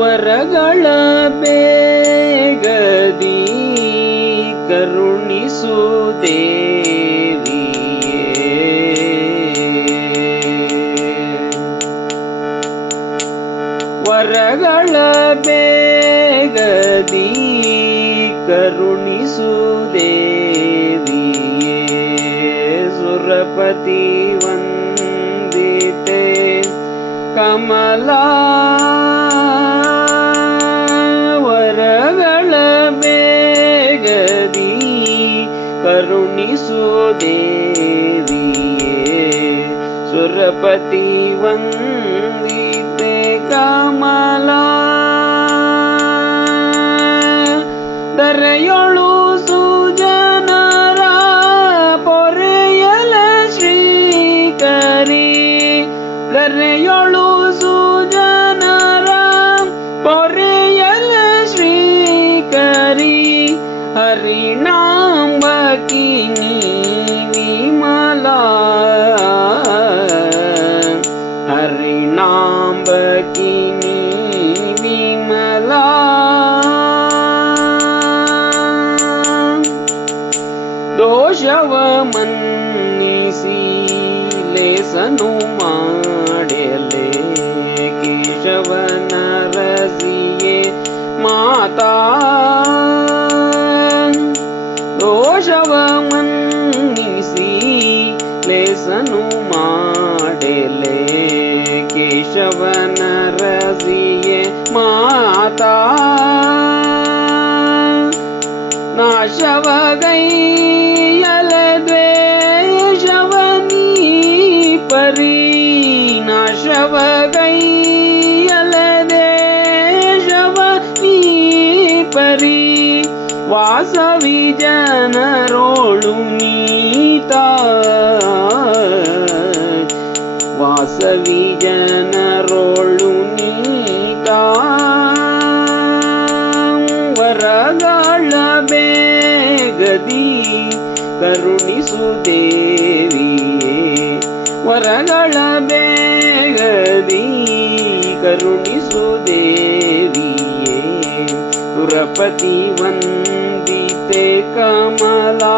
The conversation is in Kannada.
ವರಗಳ ಬೇಗದಿ ಕರುಣಿಸು ದೇವಿಯೇ ವರಗಳ ಬೇಗದಿ ಕರುಣಿಸು ದೇವಿಯೇ ಸುರಪತಿ ವಂದಿತೆ ಕಮಲಾ ಕರುಣಿಸು ದೇವಿಯೇ ಸುರಪತಿ ವಂದಿತೆ ಕಮಲಾ. ದರೆಯೊಳು ಸುಜನರ ಪೊರೆಯಲ ಶ್ರೀಕರಿ ದರೆಯೊಳು ಹರಿಣಾಂಬಕಿನಿ ವಿಮಲ ದೋಷವ ಮನ್ನಿಸಿ ಲೇಸನು ಮಾಡಲೆ. ಕೇಶವನ ರಸಿಯೇ ಮಾತಾ. ದೋಷವ ಮನ್ನಿಸಿ ಲೇಸನು ಮಾಡಲೆ. प्रिये माता। नाशवदी यलदेशवनी परि नाशवदी यलदेशवनी परि नीता। वासवि जनरोळु ವರಗಳ ಬೇಗದಿ ಕರುಣಿಸು ದೇವಿಯೇ. ವರಗಳ ಬೇಗದಿ ಕರುಣಿಸು ದೇವಿಯೇ. ಸುರಪತಿ ವಂದಿತೆ ಕಮಲಾ